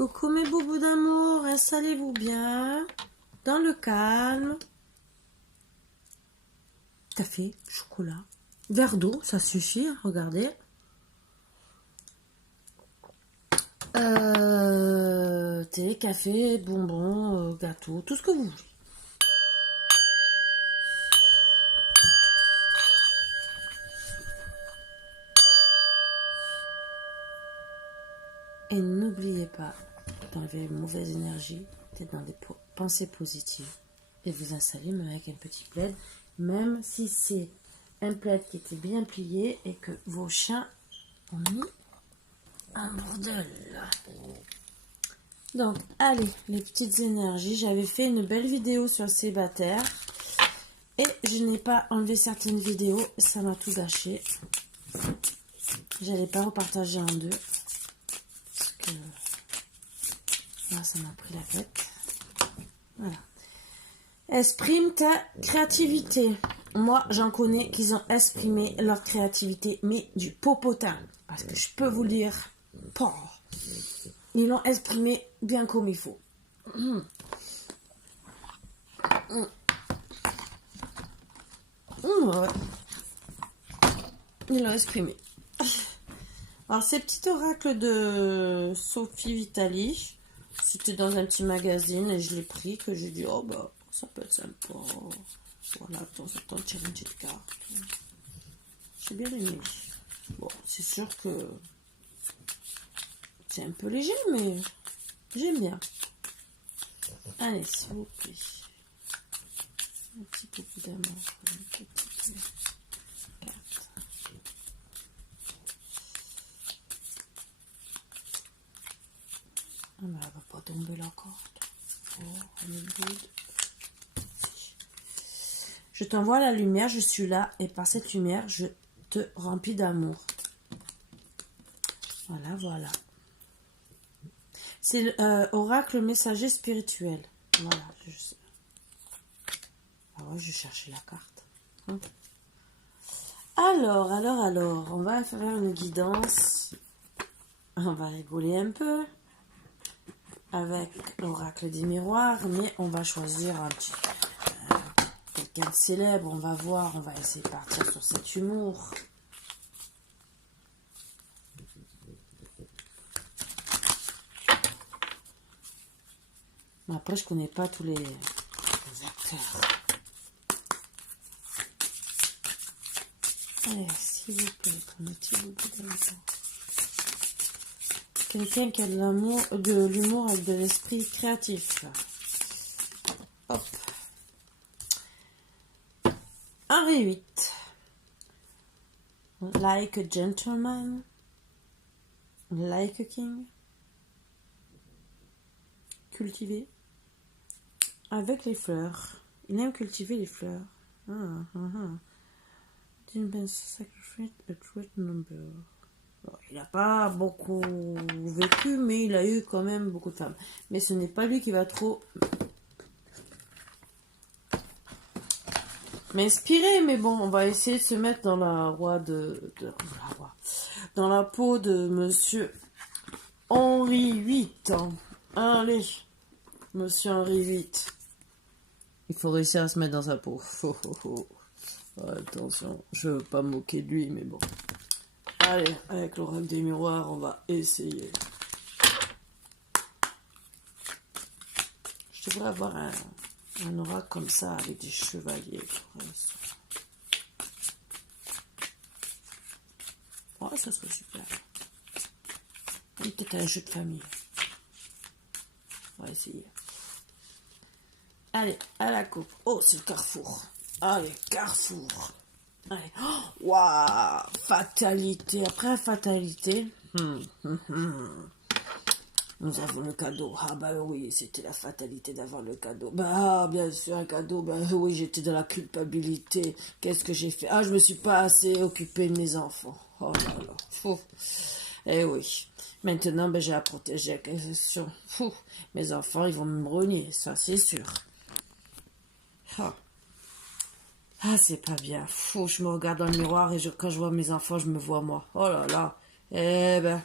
Coucou mes boubous d'amour, installez-vous bien, dans le calme. Café, chocolat, verre d'eau, ça suffit, regardez. Thé, café, bonbons, gâteau, tout ce que vous voulez. Et n'oubliez pas d'enlever les mauvaises énergies, d'être dans des pensées positives. Et vous installer même avec un petit plaid, même si c'est un plaid qui était bien plié et que vos chiens ont mis un bordel. Donc, allez, les petites énergies. J'avais fait une belle vidéo sur le célibataire et je n'ai pas enlevé certaines vidéos. Ça m'a tout gâché. J'allais pas repartager en deux. Parce que là, ça m'a pris la tête. Voilà. Exprime ta créativité. Moi, j'en connais qui ont exprimé leur créativité, mais du popotin. Parce que je peux vous dire, ils l'ont exprimé bien comme il faut. Ouais. Ils l'ont exprimé. Alors, ces petits oracles de Sophie Vitali, c'était dans un petit magazine et je l'ai pris, que j'ai dit, oh bah, ça peut être sympa. Voilà, de temps en temps, tirer une petite carte. J'ai bien aimé. Bon, c'est sûr que c'est un peu léger, mais j'aime bien. Allez, s'il vous plaît. Un petit peu d'amour. Une petite carte. Ah, mais elle va pas tomber la carte. Oh, elle est good. Je t'envoie la lumière, je suis là, et par cette lumière, je te remplis d'amour. Voilà, voilà. C'est l'oracle messager spirituel. Voilà. Ah ouais, je cherchais la carte. Alors, on va faire une guidance. On va rigoler un peu avec l'oracle des miroirs, mais on va choisir un petit quelqu'un de célèbre. On va voir, on va essayer de partir sur cet humour. Mais après, je connais pas tous les acteurs. Allez, s'il vous plaît, mettez-vous dedans. Quelqu'un qui a de l'humour avec de l'esprit créatif. Hop. Henri VIII. Like a gentleman. Like a king. Cultiver. Avec les fleurs. Il aime cultiver les fleurs. Didn't sacrifice a great number. Bon, il n'a pas beaucoup vécu, mais il a eu quand même beaucoup de femmes. Mais ce n'est pas lui qui va trop m'inspirer. Mais bon, on va essayer de se mettre dans dans la peau de Monsieur Henri VIII. Allez, Monsieur Henri VIII. Il faut réussir à se mettre dans sa peau. Attention, je veux pas me moquer de lui, mais bon. Allez, avec l'oracle des miroirs, on va essayer. Je devrais avoir un oracle comme ça, avec des chevaliers. Oh, ça serait super. Peut-être un jeu de famille. On va essayer. Allez, à la coupe. Oh, c'est le carrefour. Allez, carrefour. Allez. Waouh, fatalité. Après fatalité, nous avons le cadeau. Ah bah oui, c'était la fatalité d'avoir le cadeau. Bah bien sûr, un cadeau. Bah oui, j'étais dans la culpabilité. Qu'est-ce que j'ai fait? Ah, je me suis pas assez occupée de mes enfants. Oh là là. Eh oui. Maintenant, ben, j'ai à protéger la question. Mes enfants, ils vont me renier, ça c'est sûr. Ah, c'est pas bien. Je me regarde dans le miroir et quand je vois mes enfants, je me vois moi. Oh là là. Eh ben,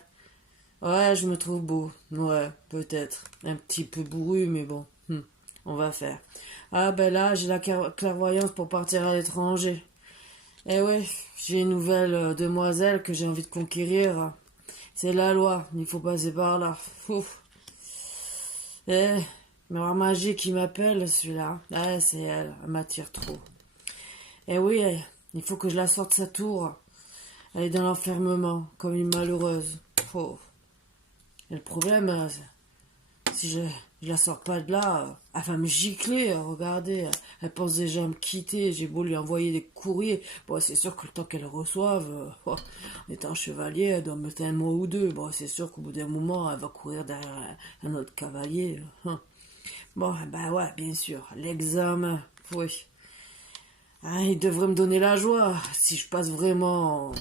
Ouais, je me trouve beau. Ouais, peut-être. Un petit peu bourru, mais bon. On va faire. Ah ben là, j'ai la clairvoyance pour partir à l'étranger. Eh ouais, j'ai une nouvelle demoiselle que j'ai envie de conquérir. C'est la loi, il faut passer par là. Ouf. Eh, Miroir Magique qui m'appelle, celui-là. Ah, c'est elle, elle m'attire trop. Eh oui, il faut que je la sorte de sa tour. Elle est dans l'enfermement, comme une malheureuse. Oh. Et le problème, si je la sors pas de là, elle va me gicler, regardez, elle pense déjà à me quitter, j'ai beau lui envoyer des courriers, bon c'est sûr que le temps qu'elle reçoive, en étant chevalier, elle doit mettre un mois ou deux, bon c'est sûr qu'au bout d'un moment, elle va courir derrière un autre cavalier, hein. Bon, ben ouais, bien sûr, l'examen, oui. Ah, il devrait me donner la joie, si je passe vraiment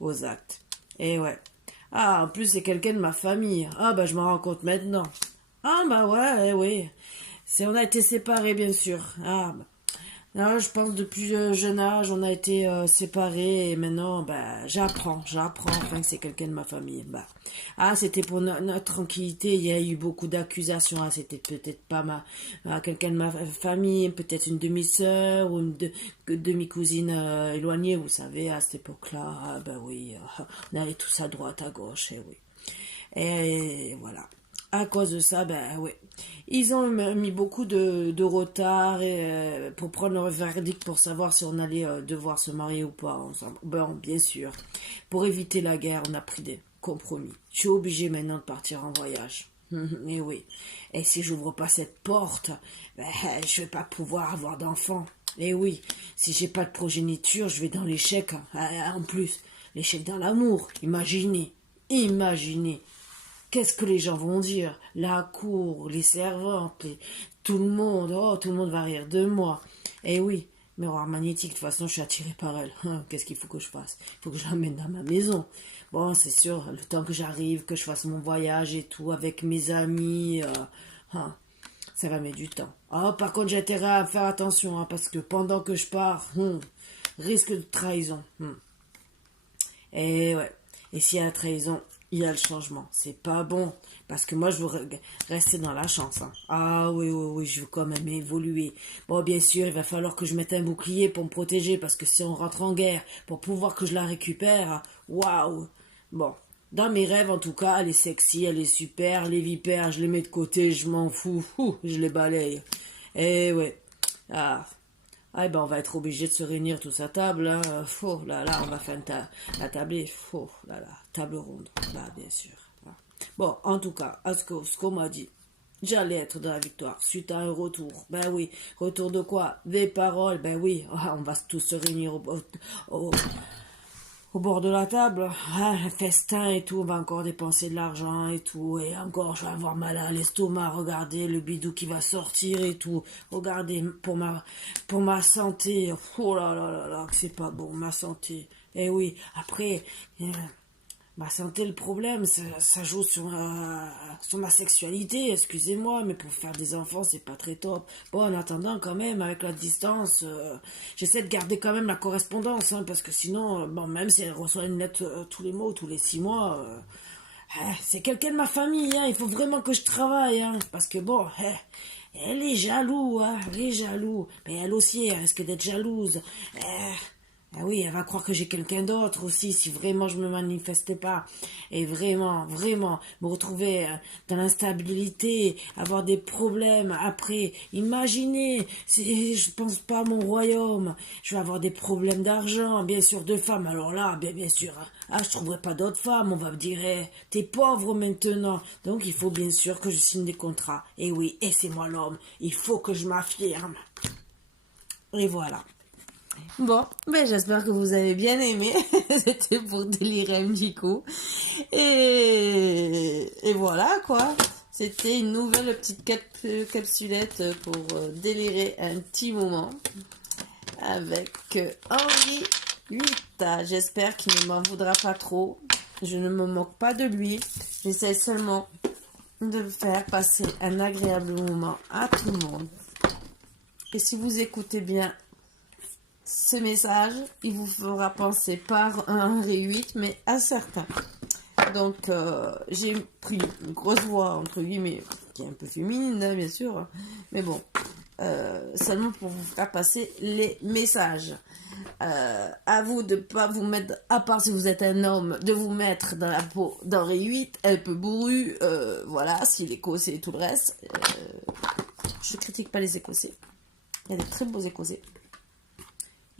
aux actes. Et ouais. Ah, en plus, c'est quelqu'un de ma famille. Ah, bah, je m'en rends compte maintenant. Ah, bah, ouais, oui. On a été séparés, bien sûr. Ah, bah. Ah, je pense depuis jeune âge, on a été séparés et maintenant, bah, j'apprends enfin que c'est quelqu'un de ma famille. Bah. Ah, c'était pour notre tranquillité, il y a eu beaucoup d'accusations. Ah, c'était peut-être pas quelqu'un de ma famille, peut-être une demi-sœur ou une demi-cousine éloignée, vous savez, à cette époque-là. Ah, bah oui, on avait tous à droite, à gauche, et oui. Et voilà. À cause de ça, ben oui. Ils ont mis beaucoup de retard pour prendre leur verdict pour savoir si on allait devoir se marier ou pas ensemble. Bon, bien sûr. Pour éviter la guerre, on a pris des compromis. Je suis obligée maintenant de partir en voyage. Et oui. Et si j'ouvre pas cette porte, ben, je vais pas pouvoir avoir d'enfants. Et oui, si j'ai pas de progéniture, je vais dans l'échec. En plus, l'échec dans l'amour. Imaginez. Qu'est-ce que les gens vont dire? La cour, les servantes, tout le monde, oh, tout le monde va rire de moi. Eh oui, miroir magnétique, de toute façon, je suis attirée par elle. Qu'est-ce qu'il faut que je fasse? Il faut que je l'amène dans ma maison. Bon, c'est sûr, le temps que j'arrive, que je fasse mon voyage et tout, avec mes amis, ça va mettre du temps. Oh, par contre, j'ai intérêt à faire attention, parce que pendant que je pars, risque de trahison. Et ouais. Et s'il y a la trahison, il y a le changement. C'est pas bon. Parce que moi, je veux rester dans la chance. Ah oui, oui, oui, je veux quand même évoluer. Bon, bien sûr, il va falloir que je mette un bouclier pour me protéger. Parce que si on rentre en guerre, pour pouvoir que je la récupère, waouh. Bon, dans mes rêves, en tout cas, elle est sexy, elle est super. Les vipères, je les mets de côté, je m'en fous. Je les balaye. Et ouais. Ah, ah, ben on va être obligé de se réunir tous à table. Hein. Là, on va faire la tablée. Là, table ronde. Là, bien sûr. Bon, en tout cas, à ce qu'on m'a dit, j'allais être dans la victoire suite à un retour. Ben oui, retour de quoi? Des paroles. Ben oui, on va tous se réunir au, au bord de la table, un festin et tout, on va encore dépenser de l'argent et tout, et encore je vais avoir mal à l'estomac, regardez le bidou qui va sortir et tout, regardez pour ma santé, oh là là là là, que c'est pas bon, ma santé, et oui, après, ma santé, le problème, ça joue sur ma sexualité, excusez-moi, mais pour faire des enfants, c'est pas très top. Bon, en attendant, quand même, avec la distance, j'essaie de garder quand même la correspondance, parce que sinon, bon, même si elle reçoit une lettre tous les mois ou tous les 6 mois, c'est quelqu'un de ma famille, il faut vraiment que je travaille, parce que bon, elle est jaloux, elle est jaloux, mais elle aussi, elle risque d'être jalouse. Ah oui, elle va croire que j'ai quelqu'un d'autre aussi si vraiment je me manifestais pas. Et vraiment, vraiment, me retrouver dans l'instabilité, avoir des problèmes après. Imaginez, je pense pas à mon royaume. Je vais avoir des problèmes d'argent, bien sûr, de femmes. Alors là, bien sûr, je trouverai pas d'autres femmes. On va me dire, t'es pauvre maintenant. Donc il faut bien sûr que je signe des contrats. Et oui, et c'est moi l'homme. Il faut que je m'affirme. Et voilà. Bon, ben j'espère que vous avez bien aimé. C'était pour délirer un petit coup. Et voilà quoi. C'était une nouvelle petite capsulette pour délirer un petit moment avec Henri VIII. J'espère qu'il ne m'en voudra pas trop. Je ne me moque pas de lui. J'essaie seulement de faire passer un agréable moment à tout le monde. Et si vous écoutez bien ce message, il vous fera penser pas à un Ré8, mais à certains. Donc, j'ai pris une grosse voix, entre guillemets, qui est un peu féminine, hein, bien sûr. Mais bon, seulement pour vous faire passer les messages. À vous de pas vous mettre, à part si vous êtes un homme, de vous mettre dans la peau d'un Ré8, un peu bourru, voilà, s'il est écossais et tout le reste. Je critique pas les Écossais. Il y a des très beaux Écossais.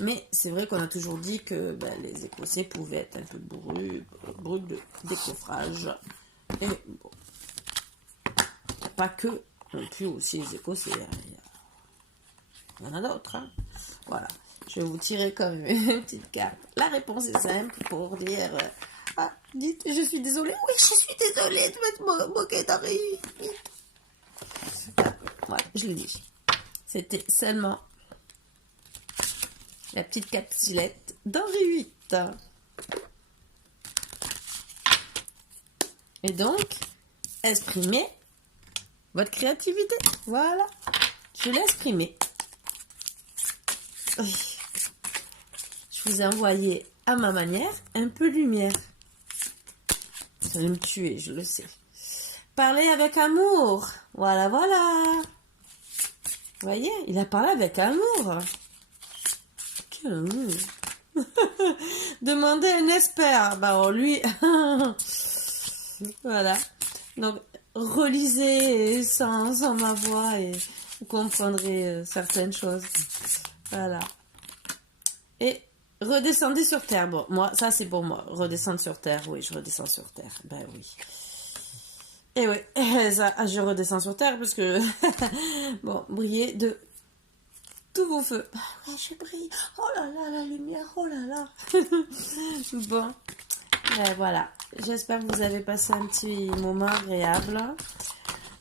Mais c'est vrai qu'on a toujours dit que les Écossais pouvaient être un peu bourrus, bruts de décoffrage. Et bon, pas que, non plus aussi les Écossais. Il y en a d'autres. Hein. Voilà. Je vais vous tirer comme une petite carte. La réponse est simple pour dire ah, dites, je suis désolée. Oui, je suis désolée de me moquer d'Harry. Voilà, je l'ai dit. C'était seulement la petite capsulette d'Henri VIII. Et donc, exprimez votre créativité. Voilà. Je l'ai exprimée. Je vous ai envoyé à ma manière un peu de lumière. Ça va me tuer, je le sais. Parlez avec amour. Voilà, voilà. Vous voyez, il a parlé avec amour. Quel amour. Demandez un expert. Bah, lui. Voilà. Donc, relisez sans ma voix et vous comprendrez certaines choses. Voilà. Et redescendez sur terre. Bon, moi, ça c'est pour moi. Redescendre sur terre. Oui, je redescends sur terre. Ben oui. Et oui, ça, je redescends sur terre parce que bon, brillez de tous vos feux. Ah ouais, je brille. Oh là là, la lumière. Oh là là. Bon, ben voilà. J'espère que vous avez passé un petit moment agréable.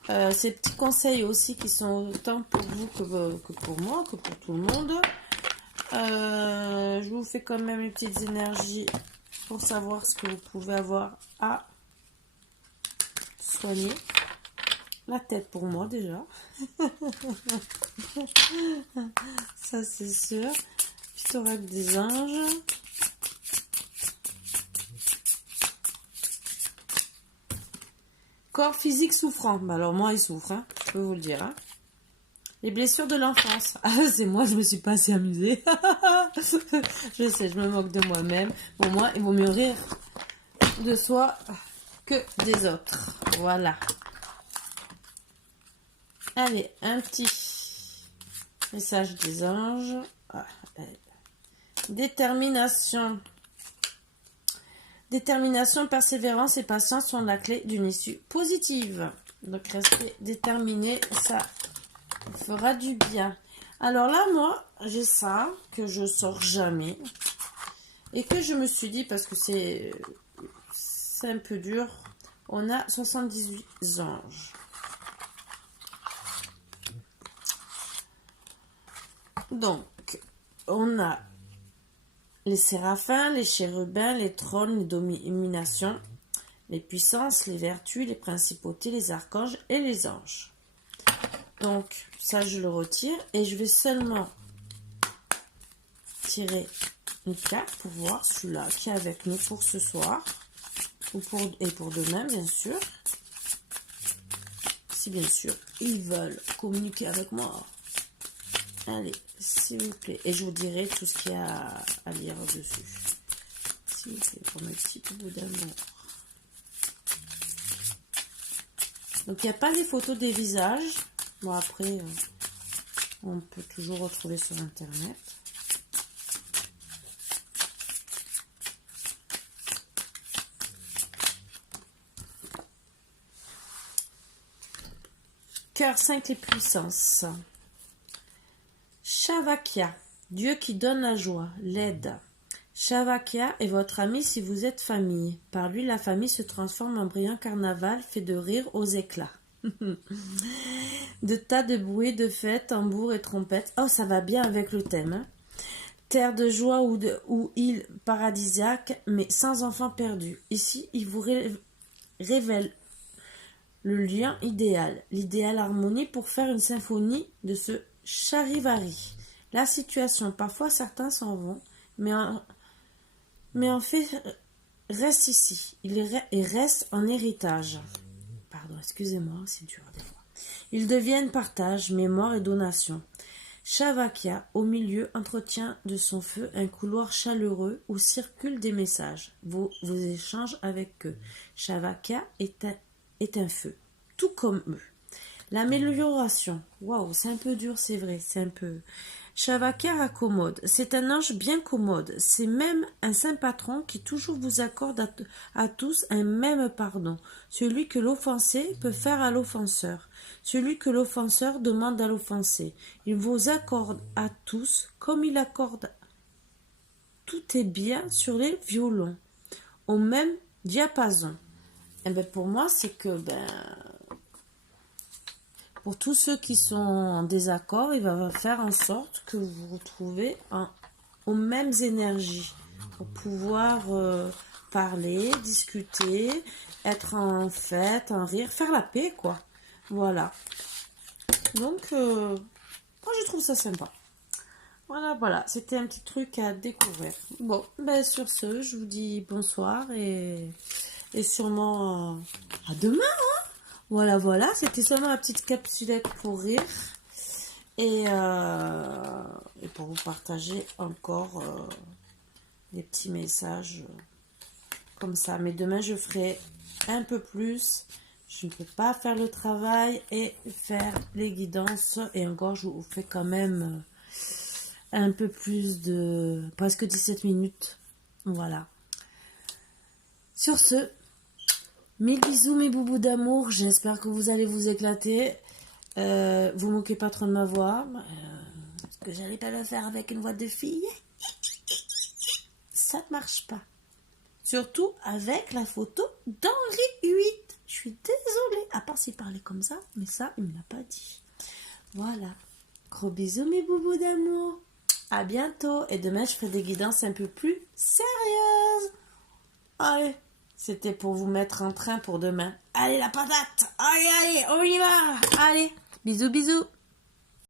Ces petits conseils aussi qui sont autant pour vous que pour moi, que pour tout le monde. Je vous fais quand même les petites énergies pour savoir ce que vous pouvez avoir à soigner. La tête pour moi déjà. Ça c'est sûr. Petit oracle des anges. Corps physique souffrant. Bah alors moi il souffre, hein, je peux vous le dire. Hein. Les blessures de l'enfance. Ah, c'est moi, je me suis pas assez amusée. Je sais, je me moque de moi-même. Bon, moi, il vaut mieux rire de soi que des autres. Voilà. Allez, un petit message des anges. Ah, détermination. Détermination, persévérance et patience sont la clé d'une issue positive. Donc, restez déterminés, ça fera du bien. Alors là, moi, j'ai ça que je sors jamais et que je me suis dit, parce que c'est un peu dur, on a 78 anges. Donc, on a les séraphins, les chérubins, les trônes, les dominations, les puissances, les vertus, les principautés, les archanges et les anges. Donc, ça, je le retire et je vais seulement tirer une carte pour voir celui-là qui est avec nous pour ce soir et pour demain, bien sûr. Si, bien sûr, ils veulent communiquer avec moi. Allez, s'il vous plaît. Et je vous dirai tout ce qu'il y a à lire dessus. S'il vous plaît, pour mes petits bouts d'amour. Donc, il n'y a pas les photos des visages. Bon, après, on peut toujours retrouver sur Internet. Cœur 5, les puissances. Shavakya, Dieu qui donne la joie, l'aide. Shavakya est votre ami si vous êtes famille. Par lui, la famille se transforme en brillant carnaval fait de rire aux éclats. De tas de bruits, de fêtes, tambours et trompettes. Oh, ça va bien avec le thème. Hein. Terre de joie ou île paradisiaque, mais sans enfants perdus. Ici, il vous révèle le lien idéal, l'idéal harmonie pour faire une symphonie de ce charivari. la situation. Parfois, certains s'en vont, mais en fait, reste ici. Il reste en héritage. Pardon, excusez-moi, c'est dur des fois. Ils deviennent partage, mémoire et donation. Shavakya, au milieu, entretient de son feu un couloir chaleureux où circulent des messages. Vos échanges avec eux. Shavakya est un feu, tout comme eux. L'amélioration. Waouh, c'est un peu dur, c'est vrai, c'est un peu... Shavakya accommode. C'est un ange bien commode. C'est même un saint patron qui toujours vous accorde à tous un même pardon. Celui que l'offensé peut faire à l'offenseur. Celui que l'offenseur demande à l'offensé. Il vous accorde à tous comme il accorde. Tout est bien sur les violons. Au même diapason. Et ben pour moi, c'est que pour tous ceux qui sont en désaccord, il va faire en sorte que vous vous retrouvez aux mêmes énergies pour pouvoir parler, discuter, être en fête, en rire, faire la paix, quoi. Voilà. Donc, moi, je trouve ça sympa. Voilà. C'était un petit truc à découvrir. Bon, sur ce, je vous dis bonsoir et sûrement à demain. Voilà, c'était seulement la petite capsulette pour rire et pour vous partager encore des petits messages comme ça. Mais demain, je ferai un peu plus. Je ne peux pas faire le travail et faire les guidances. Et encore, je vous fais quand même un peu plus de presque 17 minutes. Voilà. Sur ce, 1000 bisous mes boubous d'amour, j'espère que vous allez vous éclater. Vous moquez pas trop de ma voix. Parce que j'allais pas le faire avec une voix de fille. Ça ne marche pas. Surtout avec la photo d'Henri VIII. Je suis désolée. À part s'il parlait comme ça, mais ça, il ne me l'a pas dit. Voilà. Gros bisous mes boubous d'amour. À bientôt. Et demain, je ferai des guidances un peu plus sérieuses. Allez. C'était pour vous mettre en train pour demain. Allez, la patate! Allez, on y va! Allez, bisous, bisous!